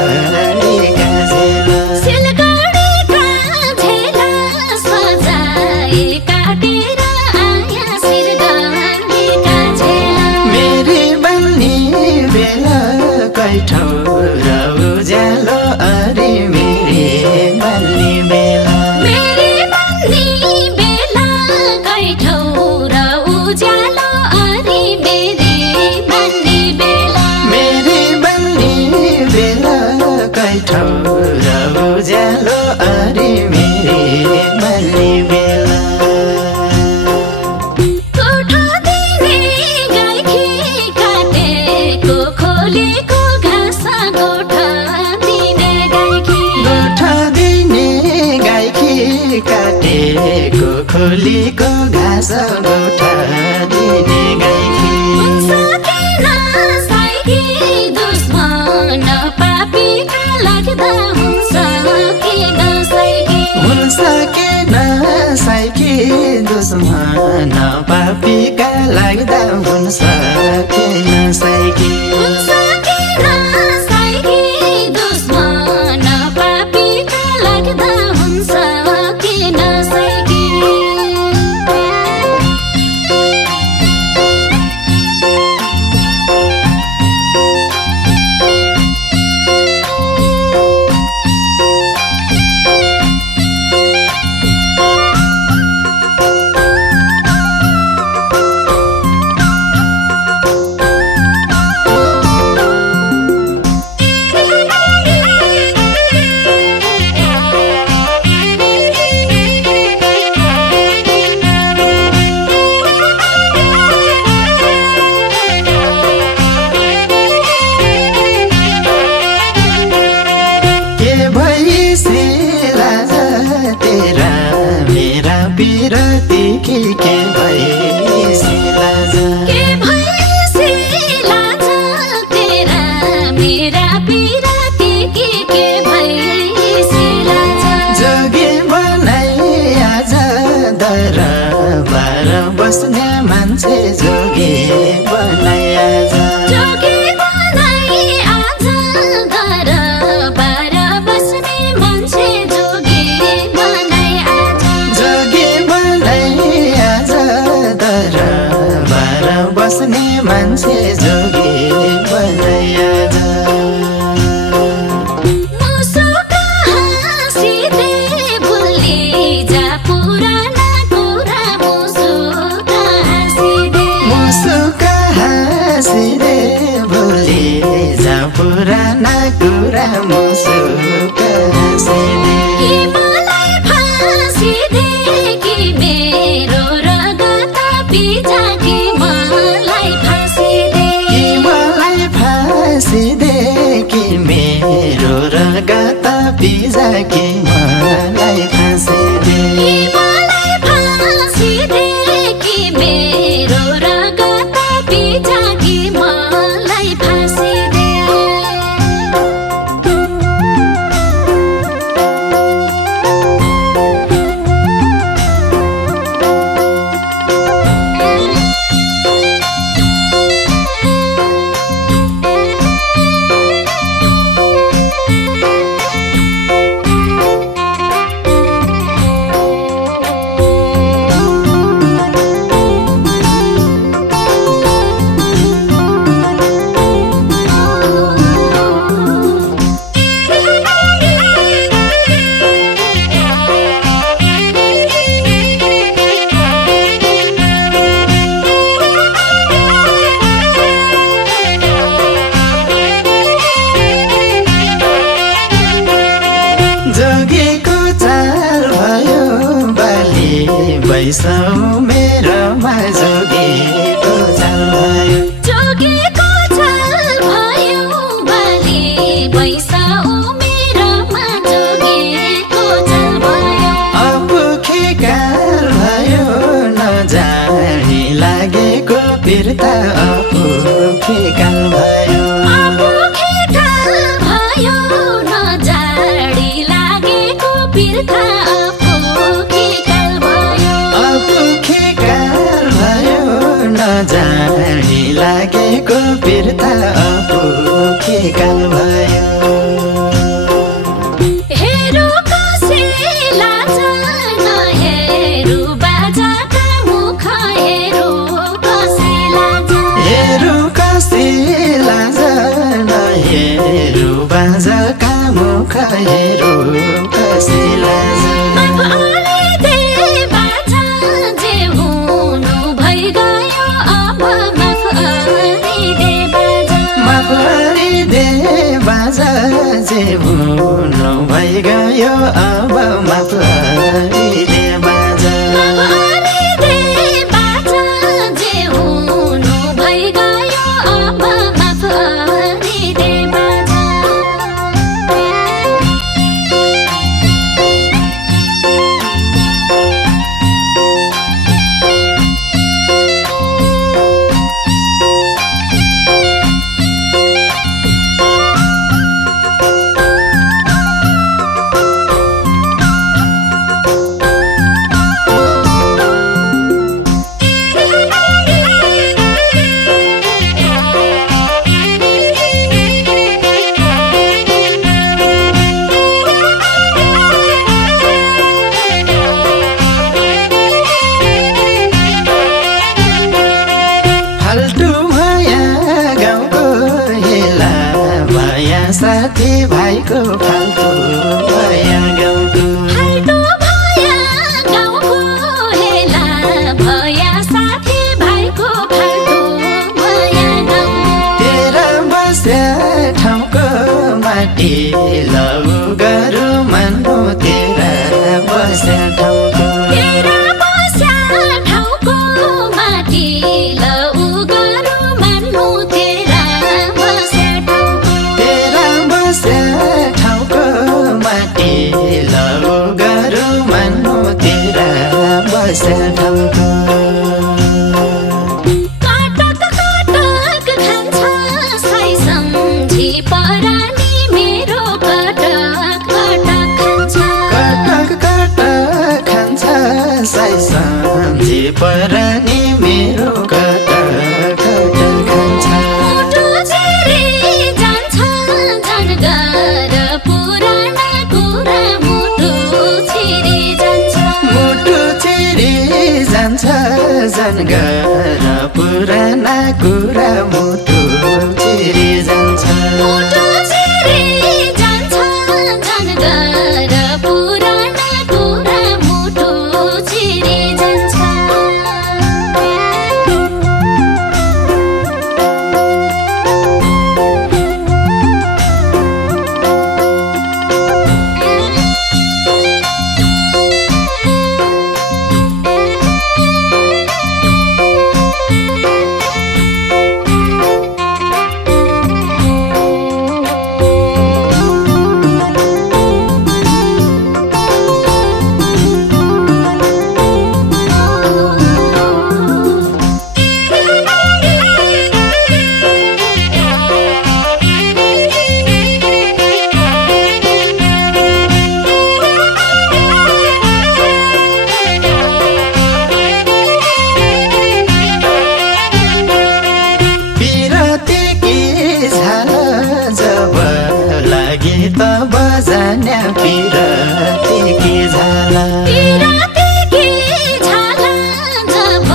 सिलगढीका झेला सिलगढीका झेला सजाए काटेर आया सिलगढीका झेला मेरी बन्नी बेला कैठौर उज्यालो अरे मेरी बन्नी बेला मेरी बन्नी बेला कैठौर उज्यालो अरे मेरी बन्नी बेला मेरी बन्नी बेला कैठौर उज्यालो अरे मेरी बन्नी बेला कोठा दिने गाईखी काटेको खोलेको घाँस कोठा दिने गाईखी गोठा दिने गाईखी काटेको खोलीको घाँस गोठा दिने गाईखी हुन्छ किन साइकी दुश्मन पापीका लाग्दा हुन्छ किन साइकी हुन्छ किन साइकी दुश्मन पापीका लाग्दा हुन्छ किन साइकी हुन्छ किन साइकी दुश्मन पापीका लाग्दा हुन्छ किन साइकी बिरती के भइसी लाज के भइसी लाज तेरा मेरा बिरती के भइसी लाज जोगी बनाई आज दरबार बस्ने मान्छे जोगी बनाई आज जोगी बनाई आज दरबार बस्ने मान्छे जोगी बनाई आज जोगी बनाई आज दरबार बस्ने मान्छे जोगी बनाई आज मुसुका हाँसिदे भुल्ली जा पुराना कुरा मुसुका हाँसिदे मुसुका हाँसिदे भुल्ली जा पुराना कुरा मुसुका हाँसिदे कि मलाई फाँसिदे कि मेरो रगत पिजा कि मलाई फाँसिदे कि मलाई फाँसिदे कि मेरो रगत पिजा कि मलाई फाँसिदे कि मलाई फाँसिदे कि मेरो रगत पिजा कि मलाई फाँसिदे जोगीको चाल भयो बाली बैसौ मेरोमा जोगीको चाल भयो जोगीको चाल भयो बाली बैसौ मेरोमा जोगीको चाल भयो अपुखी काल भयो नजानी लागेको फिर्ता अपुखी काल भयो अपुखी काल भयो नजाडी लागेको फिर्ता अपुखी काल भयो अपुखी काल भयो नजानी लागेको फिर्ता अपुखी काल भयो हेरो कसैलाई जे हुनु भइगयो अब माफ गरिदे बाजा जे हुनु भइगयो अब माफ गरिदे बाजा साथी भाइको फाल्टो भया गाउँको हेला भया साथी भाइको फाल्टो भया गाउँ तेरा बस्या ठाउँको माटी लौ गरु मान्नु तेरा बस्या ठाउँको माटी लौ गरु मान्नु तेरा बस्या ठाउँको माटी लौ गरु मान्नु तेरा बस्या ठाउँको काटक खान्छ साई सम्झी परानी मेरो काटक खान्छ साई सम्झी परानी मेरो काटक खान्छ मुटु चिरी जान्छ जनगर पुराना कुरा मुटु चिरी जान्छ जनगर पुराना कुरा मुटु चिरी जान्छ जनगर पुराना कुरा मुटु चिरी जान्छ त बजान्या पिरतीकी झाला जब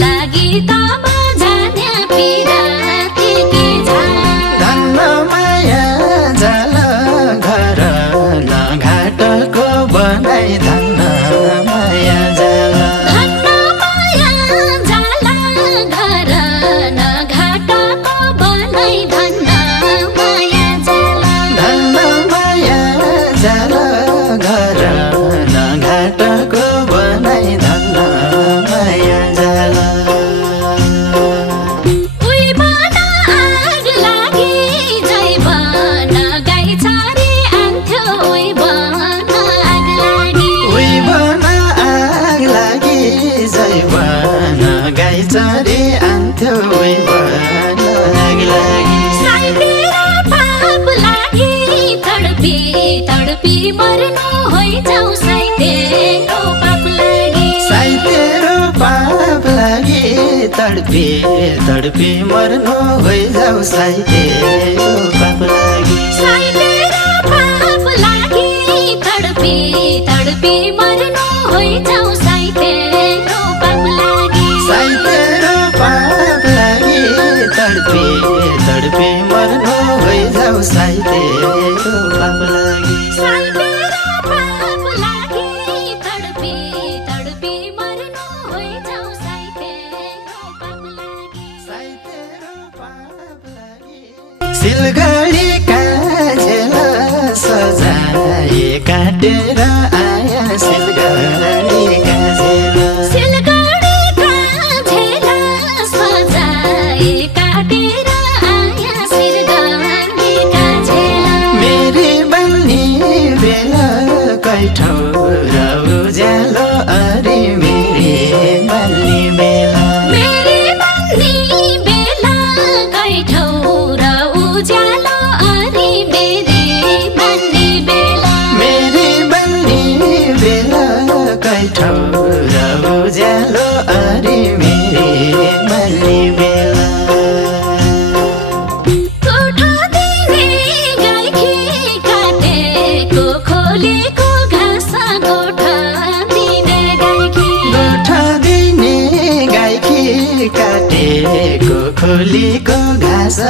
लागि त बजान्या पिरतीकी झाला धन्न माया झाला घर नघाटको बनाई धन्न माया झाला घर नघाटको बनाई धन्न माया घर नघाटको बनाई धन्न माया जाला उही बन आग लागि जै बन गाई चरी आन्थ्यो उही बन आग लागि जै बन गाई चरी आन्थ्यो उही बन आग लागि पाप लागि तडपी मर्नु होइजाउ साई तेरो पाप लागि तडपी मर्नु होइजाउ साई तेरो पाप लागि तडपी मर्नु होइजाउ साई तेरो पाप लागि तडपी मर्नु होइजाउ साई तेरो पाप लागि साइतेर पाप लागि तडपी तडपी मर्नु होइजाऊ साइतेर पाप लागि सिलगढी काजेल सजाए काटेर आया सिलगढी काजेल सिलगढी काजेल सजाए काटेर आया सिलगढी काजेल मेरी बन्नी बेला कैठौर उज्यालो अरे मेरी बन्नी बेला मेरी बन्नी बेला कैठौर उज्यालो अरे मेरी बन्नी बेला मेरी बन्नी बेला कैठौर उज्यालो अरे मेरी बन्नी बेला गोठा दिने गाईखी काटेको खोलेको घाँस गोठा दिने गाईखी गोठा दिने गाईखी काटेको खोलीको घाँस